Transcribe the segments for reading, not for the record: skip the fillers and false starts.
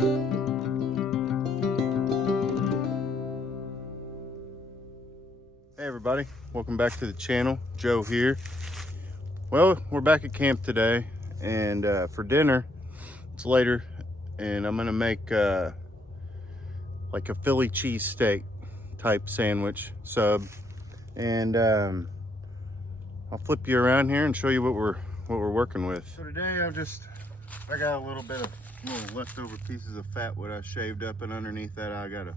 Hey everybody, welcome back to the channel. Joe here. Well, we're back at camp today, and for dinner it's later, and I'm gonna make like a Philly cheesesteak type sandwich sub, and I'll flip you around here and show you what we're working with. So today I got a little bit of little leftover pieces of fat what I shaved up, and underneath that I got a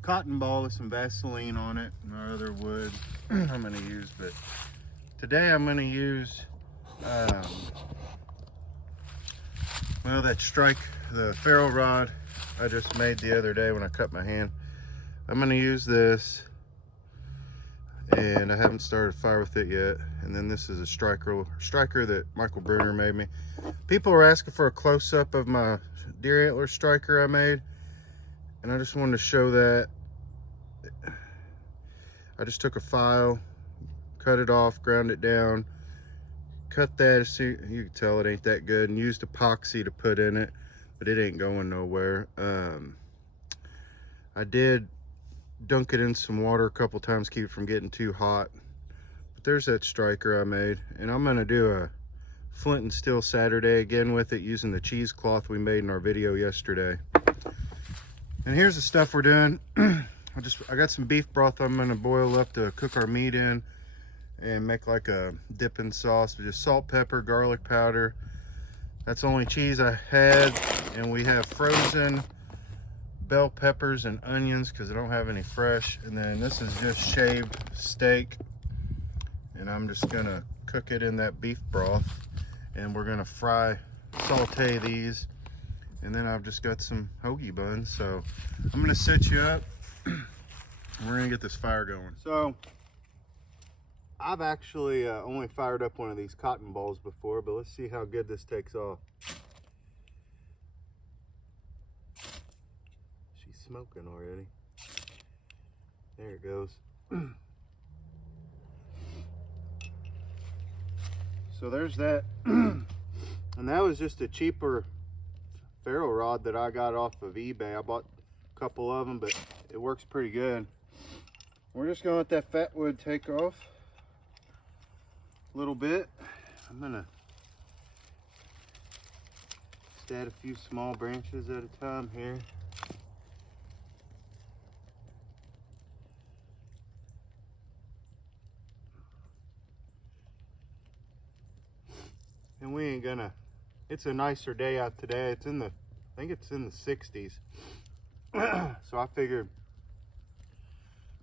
cotton ball with some Vaseline on it and our other wood I'm going to use. But today I'm going to use well, that strike, the ferro rod I just made the other day when I cut my hand. I'm going to use this, and I haven't started a fire with it yet. And then this is a striker that Michael Bruner made me. People were asking for a close-up of my deer antler striker I made, and I just wanted to show that. I just took a file, cut it off, ground it down, cut that. So you can tell it ain't that good, and used epoxy to put in it, but it ain't going nowhere. I did dunk it in some water a couple times, keep it from getting too hot. But there's that striker I made, and I'm gonna do a flint and steel Saturday again with it using the cheesecloth we made in our video yesterday. And here's the stuff we're doing. I got some beef broth I'm gonna boil up to cook our meat in and make like a dipping sauce with just salt, pepper, garlic powder. That's the only cheese I had, and we have frozen bell peppers and onions because I don't have any fresh. And then this is just shaved steak, and I'm just gonna cook it in that beef broth, and we're gonna saute these. And then I've just got some hoagie buns, so I'm gonna set you up and we're gonna get this fire going. So I've actually only fired up one of these cotton balls before, but let's see how good this takes off. She's smoking already. There it goes. So there's that. And that was just a cheaper ferro rod that I got off of eBay. I bought a couple of them, but it works pretty good. We're just gonna let that fat wood take off a little bit. I'm gonna just add a few small branches at a time here. And we ain't gonna, it's a nicer day out today. It's in the, I think it's in the 60s. So I figured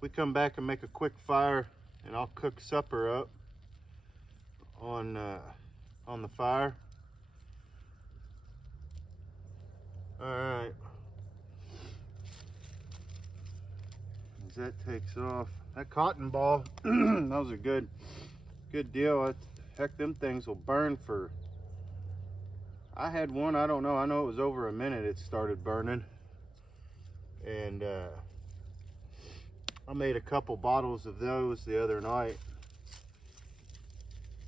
we come back and make a quick fire, and I'll cook supper up on the fire. All right. As that takes off, that cotton ball, that was a good deal. Heck, them things will burn for, I had one, I don't know, I know it was over a minute it started burning. And I made a couple bottles of those the other night,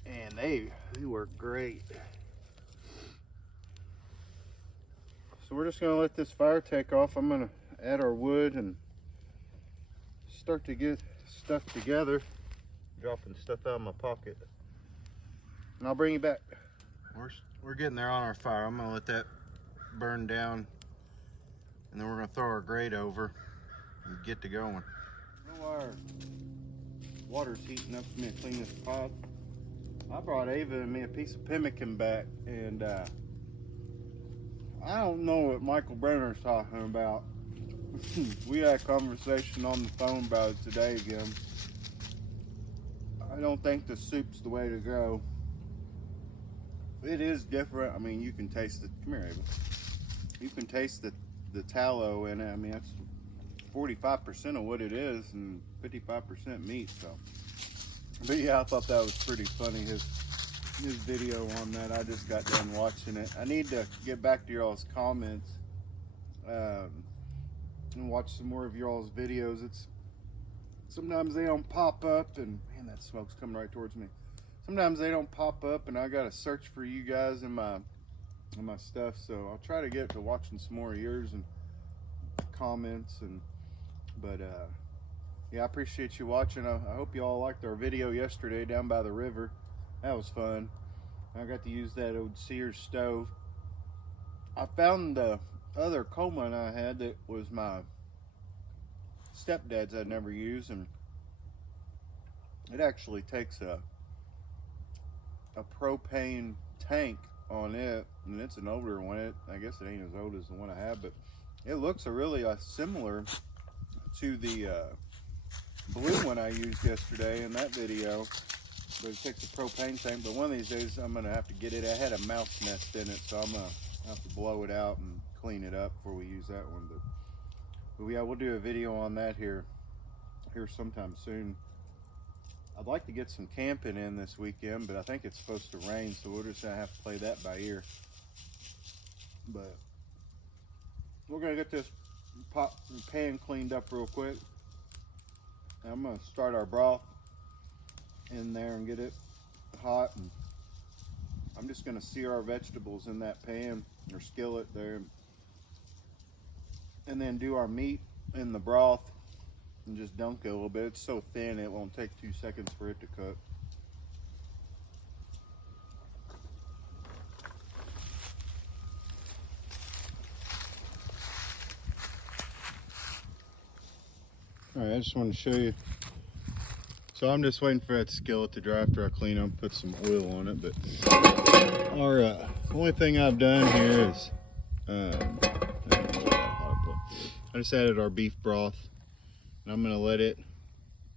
and they work great. So we're just gonna let this fire take off. I'm gonna add our wood and start to get stuff together. Dropping stuff out of my pocket, and I'll bring you back. We're getting there on our fire. I'm gonna let that burn down, and then we're gonna throw our grate over and get to going. You know, our water's heating up for me to clean this pot. I brought Ava and me a piece of pemmican back, and I don't know what Michael Brenner's talking about. We had a conversation on the phone about it today again. I don't think the soup's the way to go. It is different. I mean, you can taste it. Come here, Ava. You can taste the tallow in it. I mean, that's 45% of what it is and 55% meat. So, but yeah, I thought that was pretty funny. His video on that. I just got done watching it. I need to get back to y'all's comments and watch some more of y'all's videos. It's sometimes they don't pop up, and man, that smoke's coming right towards me. Sometimes they don't pop up, and I gotta search for you guys in my and my stuff. So I'll try to get to watching some more of yours and comments. But yeah, I appreciate you watching. I hope you all liked our video yesterday down by the river. That was fun. I got to use that old Sears stove. I found the other coal mine I had that was my stepdad's I'd never used, and it actually takes a propane tank on it, and it's an older one. I guess it ain't as old as the one I have, but it looks really similar to the blue one I used yesterday in that video, but it takes a propane tank. But one of these days I'm gonna have to get it. I had a mouse nest in it, so I'm gonna have to blow it out and clean it up before we use that one. But yeah, we'll do a video on that here sometime soon. I'd like to get some camping in this weekend, but I think it's supposed to rain, so we're just gonna have to play that by ear. But we're gonna get this pan cleaned up real quick. I'm gonna start our broth in there and get it hot, and I'm just gonna sear our vegetables in that pan or skillet there, and then do our meat in the broth and just dunk it a little bit. It's so thin it won't take 2 seconds for it to cook. All right, I just want to show you. So I'm just waiting for that skillet to dry after I clean them, put some oil on it. But our only thing I've done here is I just added our beef broth, and I'm gonna let it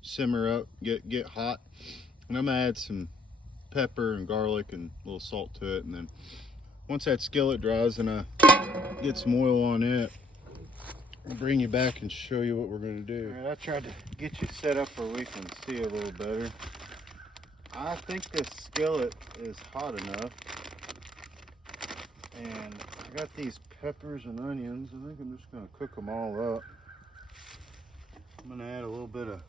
simmer up, get hot, and I'm gonna add some pepper and garlic and a little salt to it. And then once that skillet dries and I get some oil on it, I'll bring you back and show you what we're gonna do. All right, I tried to get you set up where we can see a little better. I think this skillet is hot enough, and I got these peppers and onions. I think I'm just gonna cook them all up. I'm gonna add a little bit of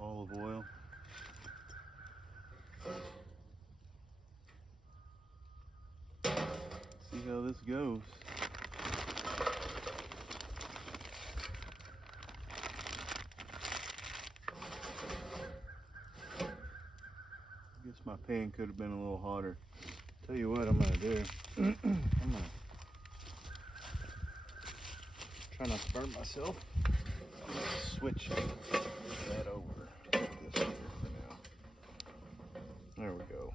olive oil. See how this goes. I guess my pan could have been a little hotter. Tell you what I'm gonna do. I'm gonna try not to burn myself. I'm gonna switch that over. This over for now. There we go.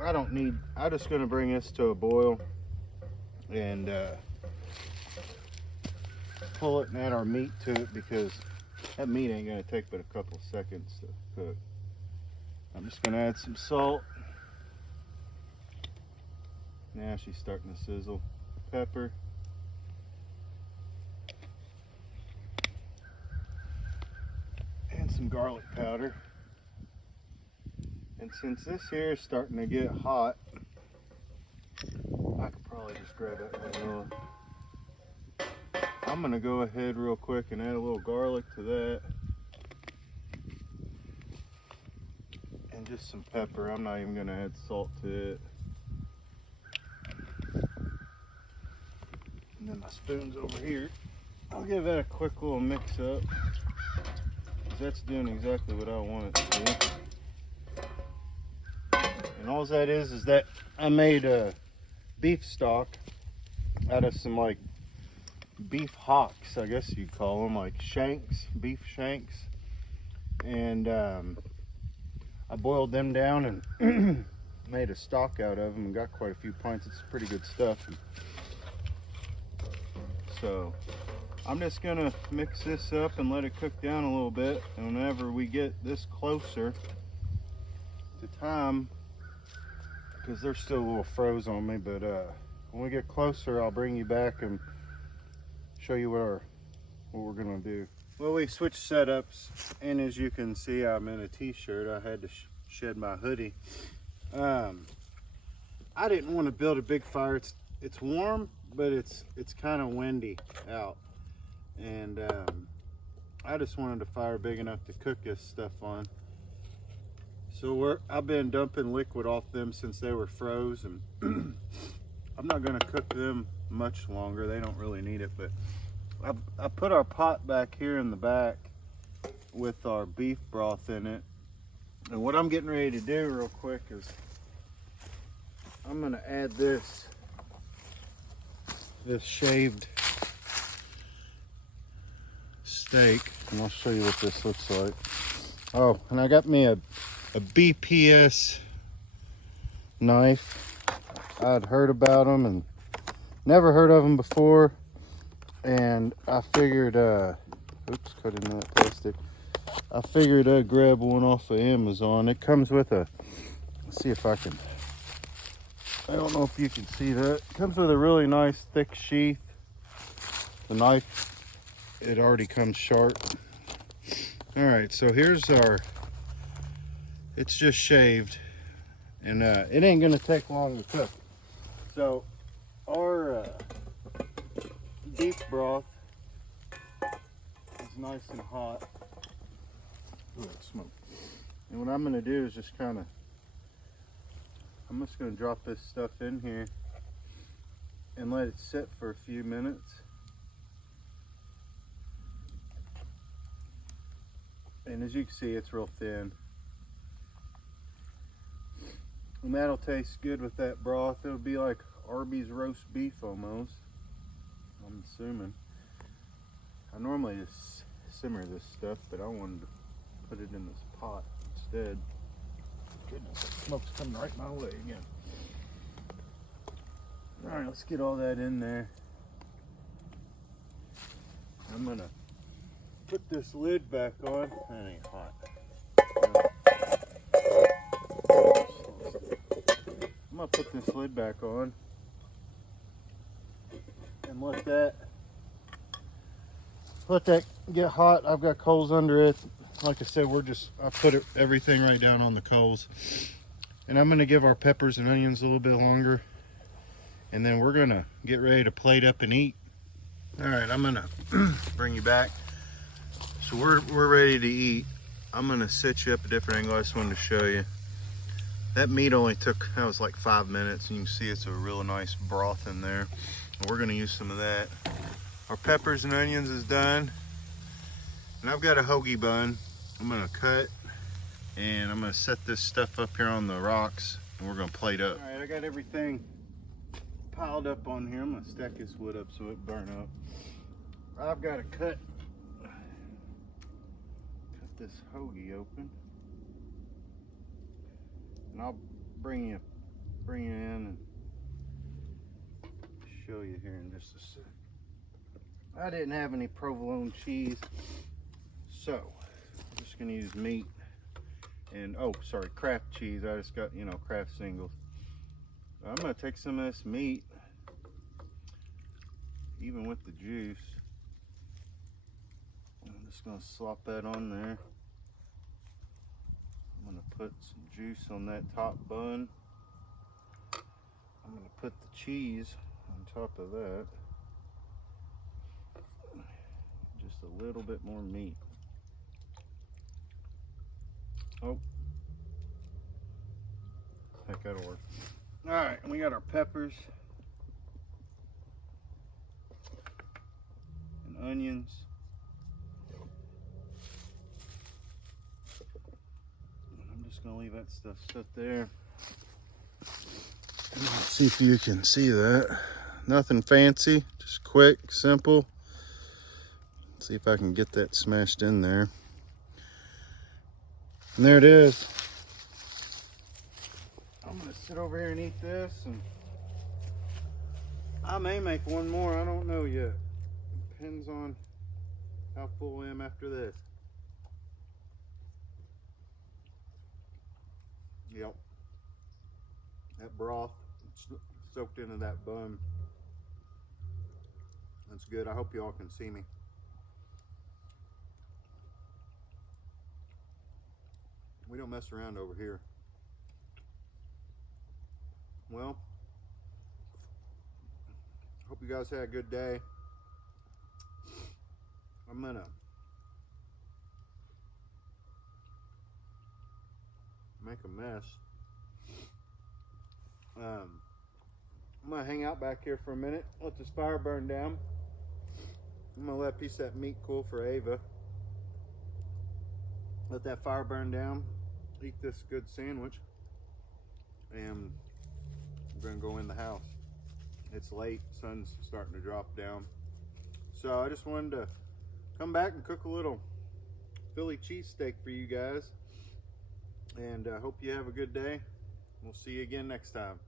I'm just gonna bring this to a boil and pull it and add our meat to it, because that meat ain't gonna take but a couple seconds to cook. I'm just gonna add some salt. Now she's starting to sizzle. Pepper. And some garlic powder. And since this here is starting to get hot, I could probably just grab that vanilla. I'm gonna go ahead real quick and add a little garlic to that. And just some pepper. I'm not even gonna add salt to it. And then my spoon's over here. I'll give that a quick little mix up, because that's doing exactly what I want it to do. And all that is that I made a beef stock out of some like beef hocks, I guess you'd call them, like shanks, beef shanks. And I boiled them down and made a stock out of them and got quite a few pints. It's pretty good stuff. So I'm just gonna mix this up and let it cook down a little bit. And whenever we get this closer to time, because they're still a little froze on me, but when we get closer, I'll bring you back and show you what we're gonna do. Well, we switched setups, and as you can see, I'm in a t-shirt. I had to shed my hoodie. I didn't want to build a big fire. It's warm, but it's kind of windy out, and I just wanted a fire big enough to cook this stuff on. So I've been dumping liquid off them since they were froze, and I'm not gonna cook them much longer. They don't really need it, but I put our pot back here in the back with our beef broth in it. And what I'm getting ready to do real quick is I'm gonna add this shaved steak, and I'll show you what this looks like. Oh, and I got me a BPS knife. I'd heard about them and never heard of them before, and I figured oops, cut into that plastic. I figured I'd grab one off of Amazon. It comes with a, let's see if I don't know if you can see that. It comes with a really nice thick sheath. The knife, it already comes sharp. All right, so here's it's just shaved, and it ain't gonna take long to cook. So our beef broth is nice and hot. Ooh, that smoke. And what I'm gonna do is just I'm just gonna drop this stuff in here and let it sit for a few minutes. And as you can see, it's real thin. And that'll taste good with that broth. It'll be like Arby's roast beef almost, I'm assuming. I normally just simmer this stuff, but I wanted to put it in this pot instead. Goodness, that smoke's coming right my way again. All right, let's get all that in there. I'm gonna put this lid back on. That ain't hot. I'm gonna put this lid back on and let that get hot. I've got coals under it. Like I said, I put everything right down on the coals. And I'm gonna give our peppers and onions a little bit longer. And then we're gonna get ready to plate up and eat. All right, I'm gonna bring you back. So we're ready to eat. I'm gonna set you up a different angle. I just wanted to show you. That meat only took, that was like 5 minutes, and you can see it's a real nice broth in there. And we're gonna use some of that. Our peppers and onions is done. And I've got a hoagie bun. I'm gonna cut, and I'm gonna set this stuff up here on the rocks, and we're gonna plate up. All right, I got everything piled up on here. I'm gonna stack this wood up so it burn up. I've got to cut this hoagie open, and I'll bring you in and show you here in just a sec. I didn't have any provolone cheese, so I'm just gonna use meat and Kraft cheese. I just got, Kraft singles. I'm gonna take some of this meat, even with the juice. I'm just gonna slop that on there. I'm gonna put some juice on that top bun. I'm gonna put the cheese on top of that. Just a little bit more meat. Oh, heck, that'll work. All right, and we got our peppers and onions. I'm just gonna leave that stuff set there. Let's see if you can see that. Nothing fancy, just quick, simple. Let's see if I can get that smashed in there. And there it is. I'm gonna sit over here and eat this, and I may make one more, I don't know yet. Depends on how full I am after this. Yep. That broth soaked into that bun. That's good. I hope y'all can see me. We don't mess around over here. Well, hope you guys had a good day. I'm make a mess. I'm gonna hang out back here for a minute, let this fire burn down. I'm gonna let a piece of that meat cool for Ava. Let that fire burn down, eat this good sandwich, and we're gonna go in the house. It's late, sun's starting to drop down. So I just wanted to come back and cook a little Philly cheesesteak for you guys. And I hope you have a good day. We'll see you again next time.